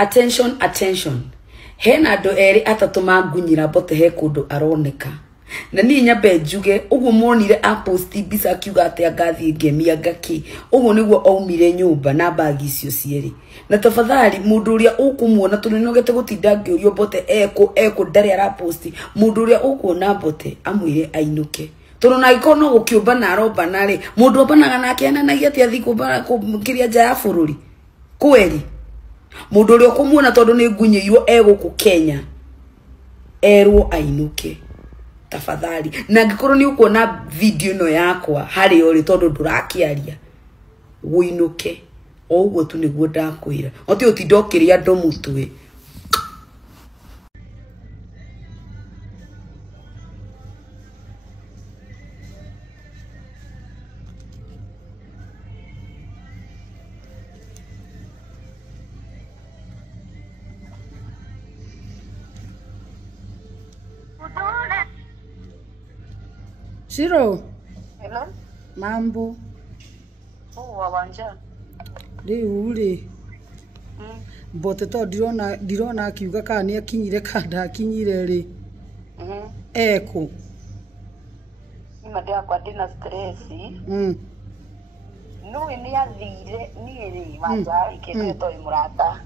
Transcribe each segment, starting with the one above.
Attention, attention. Hena ando eri atatu mangunyira bote he kundu aroneka. Na ni nyambe njuge uguo monire a post bisa kiuga ate agathi ngemia ngaki. Uguo niguo aumire nyumba na bagi icio cieri. Na tafadhali mundu uria ukumuona tuninogete gutinda ngiurio bote eko ndari ara post. Mundu uria ukuona bote amwire ainuke. Tono na ikono gukiumba na roba nari mundu obanaga nake ananagia ati athi kukiria nja ya bururi. Kweli mundu uria ukumuona tondu ni ngunyiirwo guku Kenya erwo ainuke tafadhali. Na ngikoro ni ukuona video no yakwa hari ori tondu ndurakiaria winuke o uguo tu niguo ndakwira oti utindokiria ndo mutwe. Shiro. Hello? Mambo. Oh, wabanja. Uri. Bote to dirona akiuga kana ni akinyire kanda akinyire ri. Eko. Nima kwa dina stress. No ni athire ni ri wanja ikete to imurata.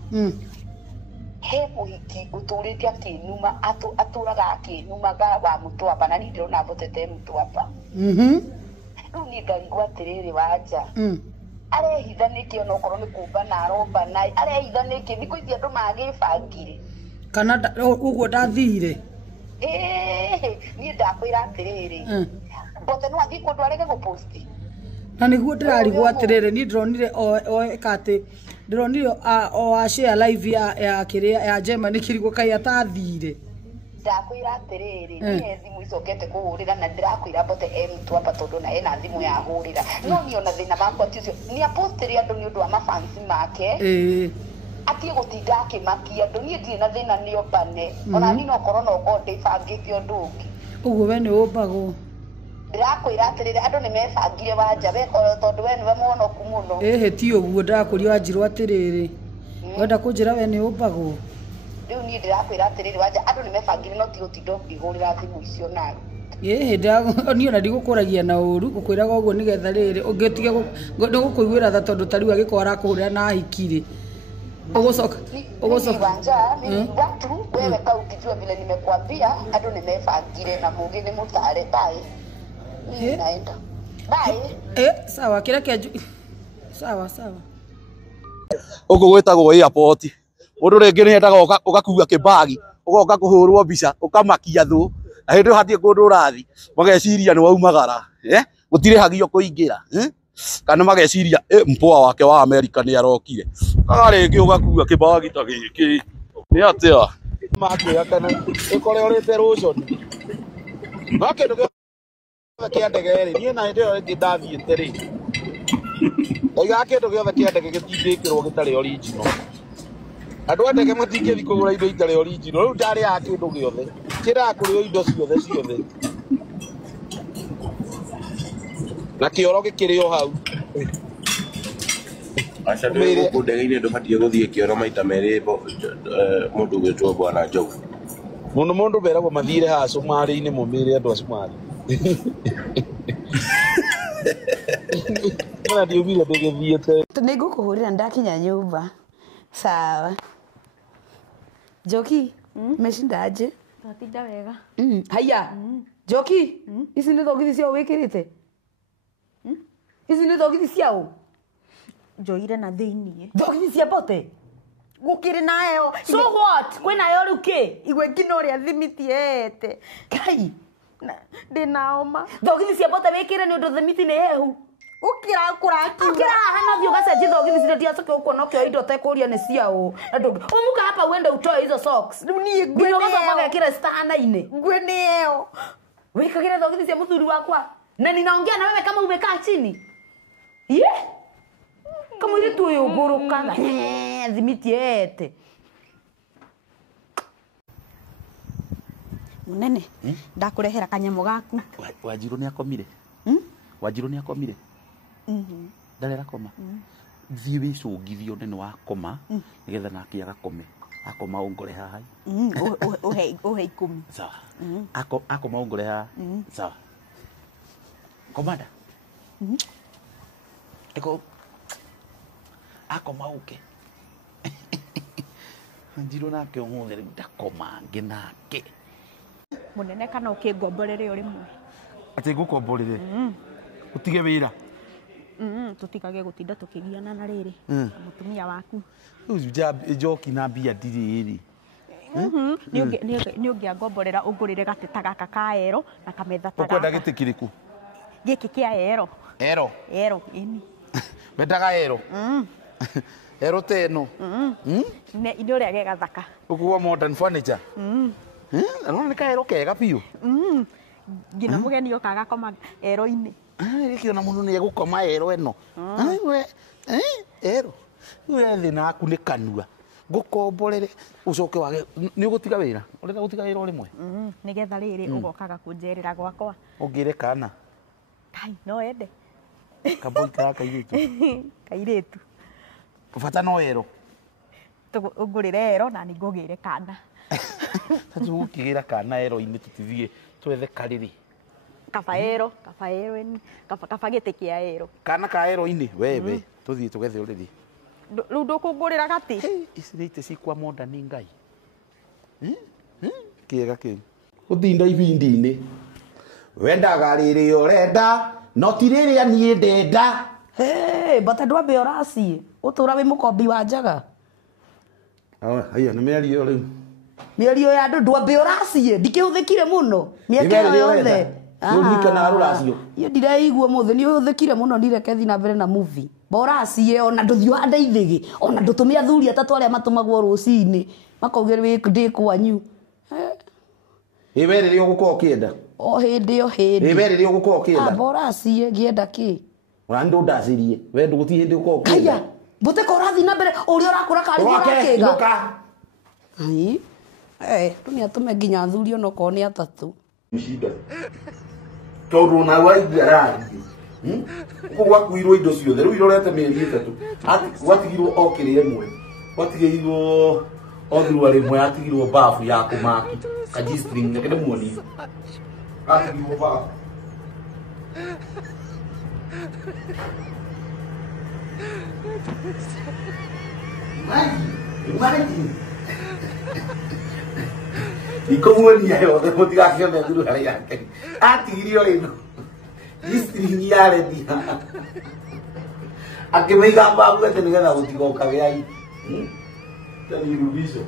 He muhiki uturite akinuma aturaga akinumaga wa mutwapa na ndirona botete mutwapa. Riu ni ngaigua atiriri wanja. Arehithanĩtie ona okorwo nĩ kumba na aromba na arehithanĩtie thikũ ici andũ magĩbangire kana uguo ndathire niĩ ndakwĩra atĩrĩrĩ bote no athiĩ kũndũ arege gũposti na nĩguo ndĩrarigwo atĩrĩrĩ niĩ ndĩronire eka ndĩronire o share live ya kĩrĩa ya Germany kĩrigo kai atathire ndakwĩra atĩrĩrĩ niĩ thimũ icokete kũhũrĩra na ndĩrakwĩra bote mtwapa tondũ na ena thimũ ya hũrĩra no niĩ ona thĩna wakwa ti ũcio nĩ apostire andũ nĩ ũndũ wa mafansi make atie gũtinda akĩmakia andũ niĩ ndirĩ na thĩna nĩ ombane ona niĩ no korwo no ngo ndĩbangĩte ũndũ ũngĩ ũguo we nĩ ũmbagwo ndĩrakwĩra atĩrĩrĩ andũ nĩ mebangire wanja we tondũ we nĩwe mũhonoku mũno ti ũguo ndakũria wanjirwo atĩrĩrĩ wenda kũnjĩra we nĩ ũmbagwo riu ni ndirakwira atiriri wanja andu ni mebangire no ti gutinda ngihurira thimu icio nayo ni ona ndigukuragia na uru gukwiraga uguo nigetha riri ungitige nigukuiguira tha tondu tariu agikora kuhurira na hikiri ugucoka wanja ni watu wewe ka ukijua vile nimekwambia andu ni mebangire na mugi ni mutare bye naenda bye sawa kira kia sawa ugu gwetagwo airport mundu ringi ni endaga ugakuua kibagi ugoka kuhurwo mbica ukamakia thu na hindi hatie kundu urathi mageciria ni waumagara gutire hagio kuingira kana mageciria mpoa wake wa America ni arokire kaga ringi ugakuua kibagi ta giki ni atia makia kana ikore urite ruconi makindu kia ndege ri ni na hindi yo ringi ndathiite ri oiga kindu giothe kia ndege gitingikirwo gitari original andu andege matingĩthi kũgũra indo itarĩ original rĩu ndarĩaga kĩndũ gĩothe kĩrakũrĩo indo ciothe na kĩoro gĩkĩrĩ o hau aca ndĩ gũkũ ndege-inĩ ndũbatiĩ gũthiĩ kĩoro maita merĩ mũndũ gwĩtwo Bwana Njogu mũndũ meragwo mathire haha Cumarĩ-inĩ mũmĩre andũ a Cumarĩ mana ndiumire ndĩgĩthiĩte nĩngũkũhũrĩra ndakinya nyũmba sawa Joki meshindaje Natinda wega haya Joki ici nĩ thogithi ciao wĩkĩrĩte ici nĩ thogithi ciao njoire na thĩinĩ thogithi cia bote gukiri nayo so what kwena yo ruke igwe ngina ũrĩa thimiti ete kai ndĩnaoma thogithi cia bote wĩkĩre nĩ ũndũ thimiti nĩ yehu ukira hana thio gacenji thogithi cire dia soke uko nokio indo tekuria ni ciao na ndungi umuka hapa uende utoe hizo socks ni ngwino gacoka kira stana-ine ngwene eo wikagire thogithi cia muthuri wakwa na ninaongea na wewe kama umekaa chini kama ile tu yuguruka thimiti ete munene ndakurehera kanyamo gaku Wanjiru ni akomire Wanjiru ni akomire ndarera koma thiĩ wĩcũngithio nĩ wakoma nĩgetha nake agakome akoma ũngore haha Uhe 10. sawa akoma ũngore haha sawa komanda eko akoma ũke njirũ nake ũmũthĩ rĩu ndakomange nake Munene kana ukingomborere uri mwe. atĩ ngũkomborere ũtige wĩra Tutikage gutinda tukigiana na riri. Mutumia waku. rĩu njoki na mbia ndirĩ Ni ungiangomborera ungurire gateta gaka ka ero na kametha ta ũkwenda gaka. gĩtĩ kĩrĩkũ Giki kia ero. Ero ini. Wendaga ero ero teno Ne ino ria gathaka. ũkuo modern furniture arona nĩ kaero kega biũ Ngina mugeni okaga koma ero ini. gĩkĩona mũndũ nĩ egũkoma ero ĩno ero we thĩna waku nĩ kanua ngũkomborere ũcoke wage nĩ ũgũtiga wĩra ũrenda gũtiga wĩra rĩmwe Nigetha riri ugokaga kunjerera gwakwa. ũngĩre kana Kai no ende. kaboi ka kairĩtu Kairetu. bata no ero Ungurire ero na ningugire kana. tũgũkĩgĩra kana ero-inĩ tũtithiĩ twethe karĩrĩ Kafaero ini. Kaba gite kia ero. kana ka ero-inĩ wewe tũthiĩ tũgethe ũrĩrĩ Riu ndukungurira gati. ici nĩ itĩ cikwa modani ngai kĩega kĩu gũtinda ibindi-inĩ wendaga rĩrĩ ũrenda no ti rĩrĩa niĩ ndenda bata ndwambe ũraciĩ ũtũra wĩ mũkombi wa njaga haya nĩ mĩario rĩu mĩario ya andũ ndwambe ũraciĩ ndikĩhũthĩkire mũno mĩaka ĩyo yothe ũririkana rũracio iyo ndireigua mũthĩ nĩ ũhũthĩkire mũno ndireke thiĩ na mbere na movie boraciĩ ona ndũthiĩ handa ithĩgĩ ona ndũtũme athuri atatũ arĩa matũmagwo rũcinĩ makaugĩra ndĩ kwanyu we rĩrĩa ũgũkorwo ũkĩenda o hĩndĩ we rĩrĩa ũgũkorwo ũkĩenda boraciĩ ngĩenda kĩ ona ndũndacĩrie we ndũgũti hĩndĩ ũkorwo ũkĩenda haya mbũtĩka ũrathiĩ na mbere ũrĩa ũrakũra karĩ ũrakĩga nĩ atũme nginya athuri onokorwo nĩ atatũ tondũ ona waigua rangi ũguo gwakuirwo indo ciothe rĩu irorete mĩeri ĩtatũ gwatigirwo o kĩrĩa ĩmwe gwatigĩirwo o thurua rĩmwe yatigirwo bafu ya kũmaki kajistring reke ndĩmuonie atigirwo bafu ikamuonia yothe mũtigakĩone thurua yake atigirio ĩno jistring yaredia akĩmĩiga bafu atĩ nĩgetha gũtigoka gĩai tanirudishe